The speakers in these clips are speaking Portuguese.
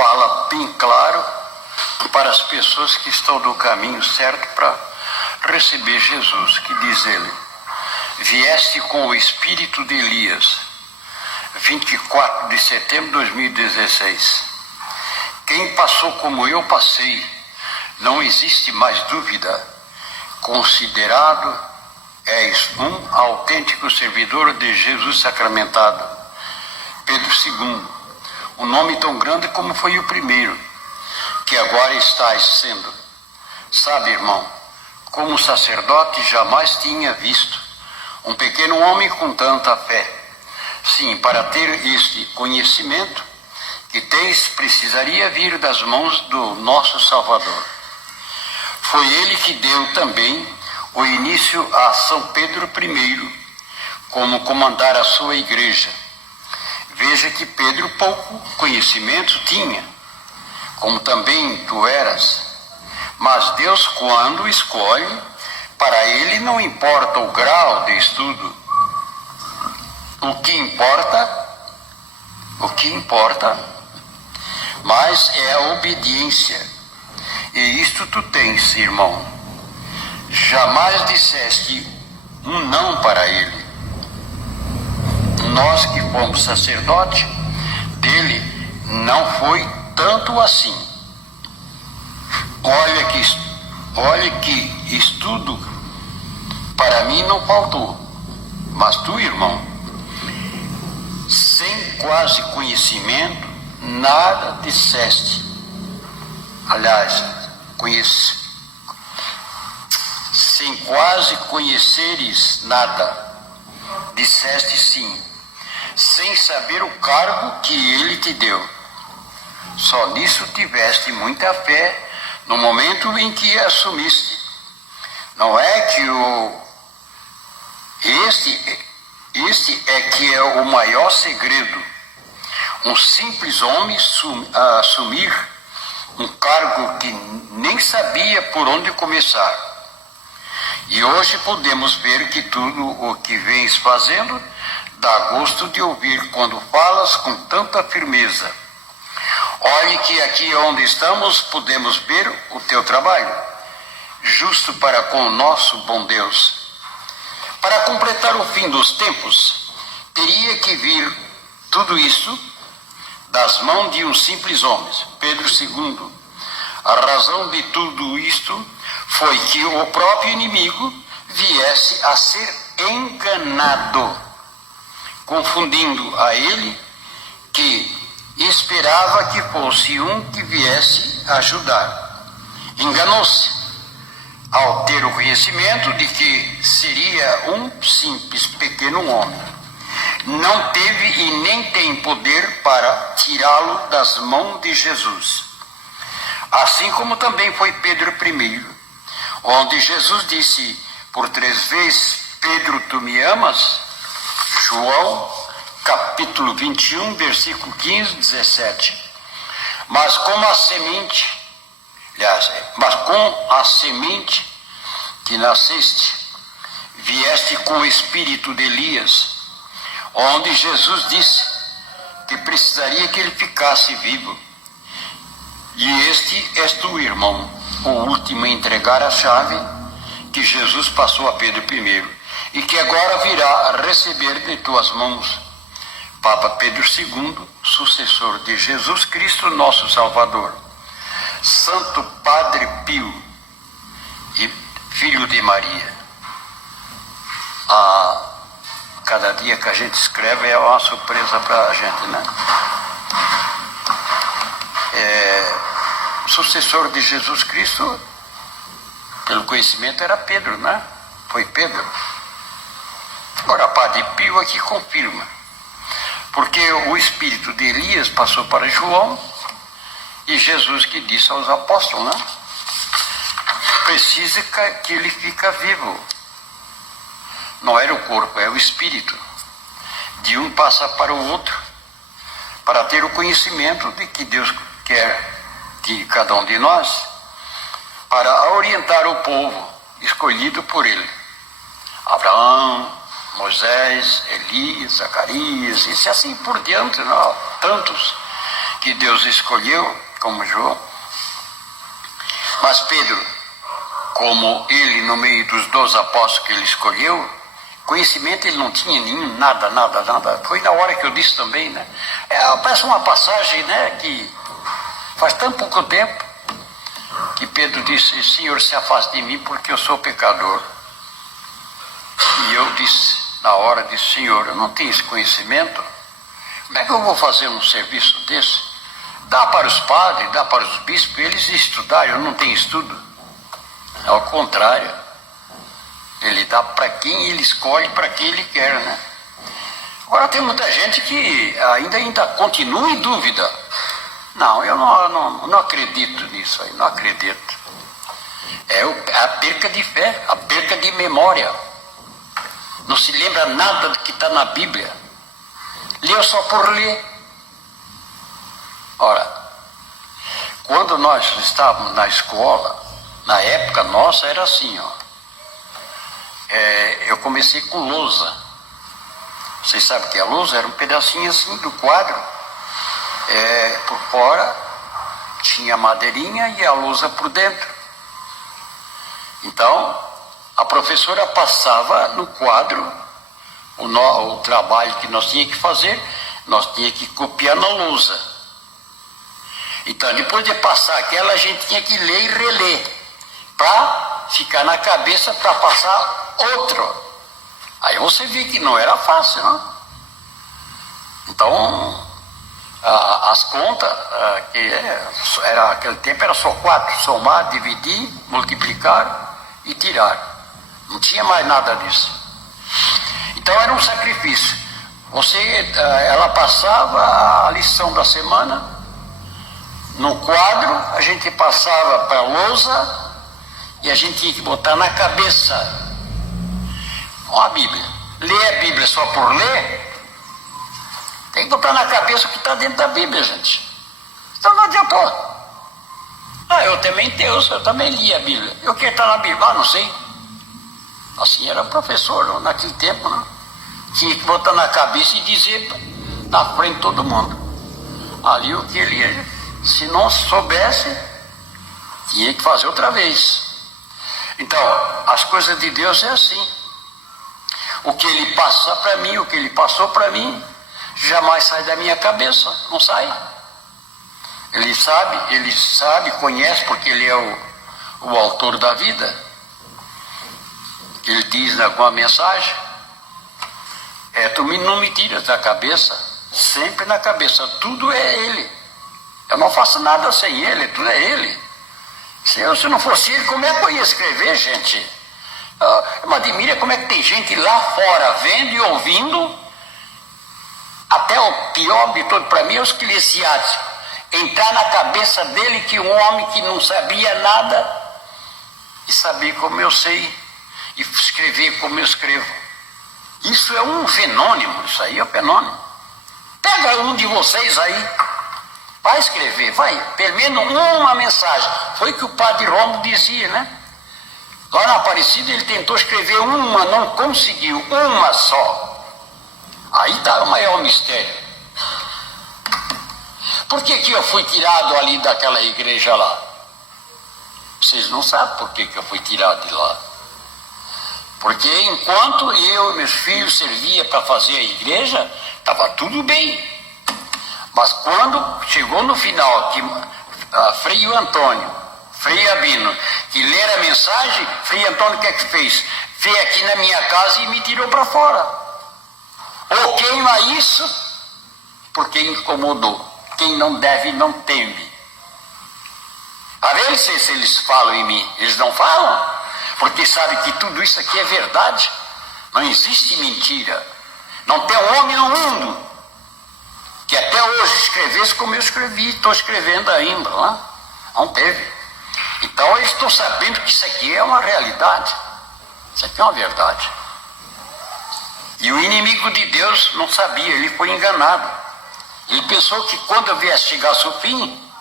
fala bem claro para as pessoas que estão no caminho certo para receber Jesus, que diz ele: vieste com o espírito de Elias, 24 de setembro de 2016. Quem passou como eu passei, não existe mais dúvida, considerado és um autêntico servidor de Jesus sacramentado. Pedro II, um nome tão grande como foi o primeiro, que agora estás sendo. Sabe, irmão, como sacerdote jamais tinha visto um pequeno homem com tanta fé. Sim, para ter este conhecimento que tens, precisaria vir das mãos do nosso Salvador. Foi ele que deu também o início a São Pedro I, como comandar a sua igreja. Veja que Pedro pouco conhecimento tinha, como também tu eras. Mas Deus, quando escolhe, para ele não importa o grau de estudo. O que importa, mas é a obediência. E isto tu tens, irmão. Jamais disseste um não para ele. Nós que fomos sacerdote dele, não foi tanto assim. Olha que estudo para mim não faltou. Mas tu, irmão, sem quase conhecimento, nada disseste. Aliás, sem quase conheceres nada, disseste sim, sem saber o cargo que ele te deu. Só nisso tiveste muita fé no momento em que assumiste. Não é que este é que é o maior segredo. Um simples homem assumir um cargo que nem sabia por onde começar. E hoje podemos ver que tudo o que vens fazendo dá gosto de ouvir quando falas com tanta firmeza. Olhe que aqui onde estamos podemos ver o teu trabalho, justo para com o nosso bom Deus. Para completar o fim dos tempos, teria que vir tudo isso das mãos de um simples homem, Pedro II. A razão de tudo isto foi que o próprio inimigo viesse a ser enganado, confundindo a ele que esperava que fosse um que viesse ajudar. Enganou-se ao ter o conhecimento de que seria um simples pequeno homem. Não teve e nem tem poder para tirá-lo das mãos de Jesus. Assim como também foi Pedro I, onde Jesus disse por 3 vezes: Pedro, tu me amas? João capítulo 21, versículo 15, 17. Mas com a semente que nasceste, vieste com o espírito de Elias, onde Jesus disse que precisaria que ele ficasse vivo. E este és tu, irmão, o último a entregar a chave que Jesus passou a Pedro I, e que agora virá a receber de tuas mãos. Papa Pedro II, sucessor de Jesus Cristo, nosso Salvador. Santo Padre Pio, e filho de Maria. Cada dia que a gente escreve é uma surpresa para a gente, né? Sucessor de Jesus Cristo, pelo conhecimento, era Pedro, né? Foi Pedro. Agora, Padre Pio aqui confirma, porque o espírito de Elias passou para João, e Jesus que disse aos apóstolos, né? Precisa que ele fica vivo. Não era o corpo, é o espírito. De um passa para o outro, para ter o conhecimento de que Deus quer de cada um de nós, para orientar o povo escolhido por ele. Abraão, Moisés, Elias, Zacarias, e assim por diante, não, tantos que Deus escolheu como João. Mas Pedro, como ele no meio dos 12 apóstolos que ele escolheu, conhecimento ele não tinha nenhum, nada. Foi na hora que eu disse também, né? Parece uma passagem, né, que faz tão pouco tempo que Pedro disse: Senhor, se afaste de mim porque eu sou pecador. E eu disse, na hora, Senhor, eu não tenho esse conhecimento, como é que eu vou fazer um serviço desse? Dá para os padres, dá para os bispos, eles estudaram, eu não tenho estudo. Ao contrário, ele dá para quem ele escolhe, para quem ele quer, né? Agora tem muita gente que ainda continua em dúvida. Não, eu não acredito nisso aí, não acredito. É a perca de fé, a perca de memória. Não se lembra nada do que está na Bíblia. Leu só por ler. Ora, quando nós estávamos na escola, na época nossa era assim, ó. Eu comecei com lousa. Vocês sabem o que é lousa? Era um pedacinho assim do quadro. Por fora tinha a madeirinha e a lousa por dentro. Então, a professora passava no quadro o trabalho que nós tínhamos que fazer, nós tínhamos que copiar na lousa. Então, depois de passar aquela, a gente tinha que ler e reler, para ficar na cabeça, para passar outro. Aí você vê que não era fácil, não? Então, as contas, aquele tempo era só 4, somar, dividir, multiplicar e tirar. Não tinha mais nada disso. Então era um sacrifício. Ela passava a lição da semana no quadro, a gente passava para a lousa e a gente tinha que botar na cabeça. Ó, a Bíblia. Ler a Bíblia só por ler, tem que botar na cabeça o que está dentro da Bíblia, gente. Então não adiantou. Eu também li a Bíblia. E o que está na Bíblia? Não sei. Assim era professor naquele tempo, né? Tinha que botar na cabeça e dizer na frente de todo mundo. Ali o que ele, se não soubesse, tinha que fazer outra vez. Então, as coisas de Deus é assim. O que ele passa para mim, o que ele passou para mim, jamais sai da minha cabeça, não sai. Ele sabe, conhece, porque ele é o autor da vida. Ele diz em alguma mensagem: tu não me tiras da cabeça, sempre na cabeça, tudo é ele. Eu não faço nada sem ele, tudo é ele. Se não fosse ele, como é que eu ia escrever, gente? Eu me admiro como é que tem gente lá fora vendo e ouvindo. Até o pior de tudo para mim é os eclesiásticos. Entrar na cabeça dele que um homem que não sabia nada e saber como eu sei e escrever como eu escrevo. Isso é um fenômeno, isso aí é um fenômeno. Pega um de vocês aí, vai escrever, vai, pelo menos uma mensagem. Foi o que o padre Romo dizia, né? Lá na Aparecida ele tentou escrever uma, não conseguiu, uma só. Aí está o maior mistério. Por que eu fui tirado ali daquela igreja lá? Vocês não sabem por que eu fui tirado de lá. Porque enquanto eu e meus filhos servia para fazer a igreja, estava tudo bem. Mas quando chegou no final, que Frei Antônio, Frei Abino, que leram a mensagem, Frei Antônio o que é que fez? Veio aqui na minha casa e me tirou para fora. Ou queima isso, porque incomodou. Quem não deve, não teme. A ver se eles falam em mim. Eles não falam, porque sabem que tudo isso aqui é verdade. Não existe mentira. Não tem um homem no mundo que até hoje escrevesse como eu escrevi, estou escrevendo ainda. Não teve. Então eu estou sabendo que isso aqui é uma realidade. Isso aqui é uma verdade. E o inimigo de Deus não sabia, ele foi enganado. Ele pensou que quando viesse chegasse o fim,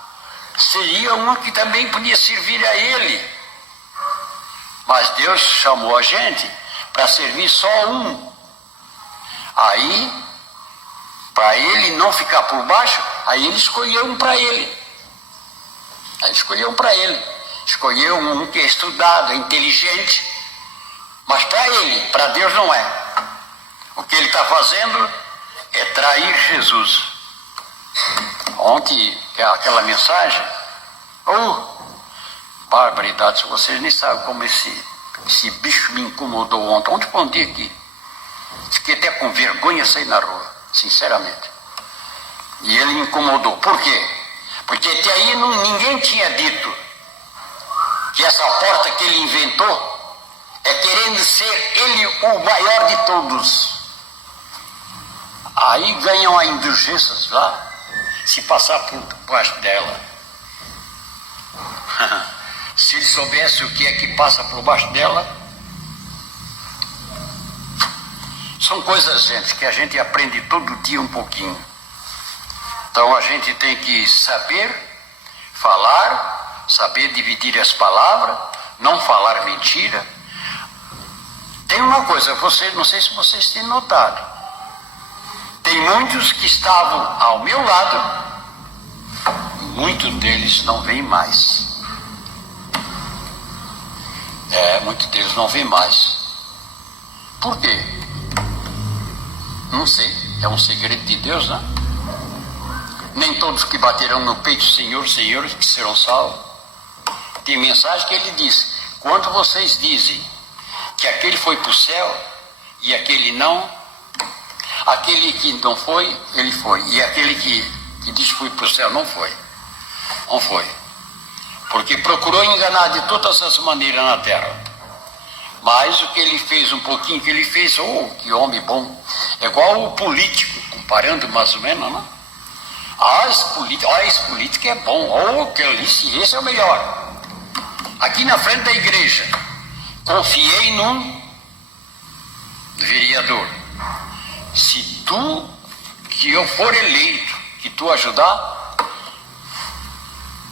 seria um que também podia servir a ele. Mas Deus chamou a gente para servir só um. Aí, para ele não ficar por baixo, Aí ele escolheu um para ele. Escolheu um que é estudado, é inteligente. Mas para ele, para Deus não é. O que ele está fazendo é trair Jesus. Ontem, aquela mensagem, barbaridade, vocês nem sabem como esse bicho me incomodou ontem. Ontem foi um dia que fiquei até com vergonha de sair na rua, sinceramente. E ele me incomodou. Por quê? Porque até aí ninguém tinha dito que essa porta que ele inventou é querendo ser ele o maior de todos. Aí ganham a indulgência lá, se passar por baixo dela. Se ele soubesse o que é que passa por baixo dela. São coisas, gente, que a gente aprende todo dia um pouquinho. Então a gente tem que saber falar, saber dividir as palavras, não falar mentira. Tem uma coisa, não sei se vocês têm notado. Tem muitos que estavam ao meu lado, muitos deles não vêm mais. Muitos deles não vêm mais. Por quê? Não sei, é um segredo de Deus, né? Nem todos que baterão no peito, Senhor, Senhor, que serão salvos. Tem mensagem que ele diz: quando vocês dizem que aquele foi para o céu e aquele não, aquele que não foi, ele foi. E aquele que diz que foi para o céu não foi. Não foi. Porque procurou enganar de todas as maneiras na terra. Mas o que ele fez, um pouquinho que ele fez, que homem bom. É igual o político, comparando mais ou menos, né? Esse político é bom. Esse é o melhor. Aqui na frente da igreja, confiei num vereador. Se que eu for eleito, que tu ajudar,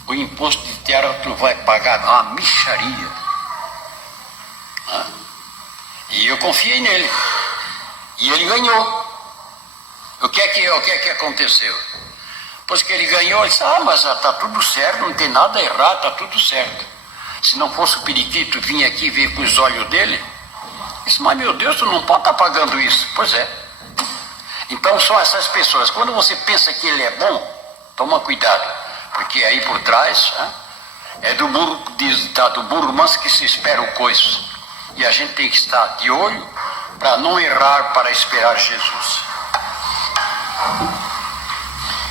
o imposto de terra tu vai pagar uma mixaria. E eu confiei nele. E ele ganhou. O que é que aconteceu? Depois que ele ganhou, ele disse: mas está tudo certo, não tem nada errado, está tudo certo. Se não fosse o periquito vir aqui e ver com os olhos dele, ele disse: mas meu Deus, tu não pode estar pagando isso. Pois é. Então são essas pessoas. Quando você pensa que ele é bom, toma cuidado, porque aí por trás é do burro manso que se espera o coiso. E a gente tem que estar de olho para não errar, para esperar Jesus.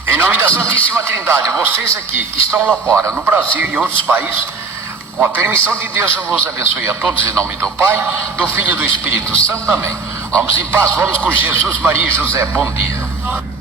Em nome da Santíssima Trindade, vocês aqui que estão lá fora, no Brasil e em outros países, com a permissão de Deus, eu vos abençoe a todos em nome do Pai, do Filho e do Espírito Santo. Amém. Vamos em paz, vamos com Jesus, Maria e José. Bom dia.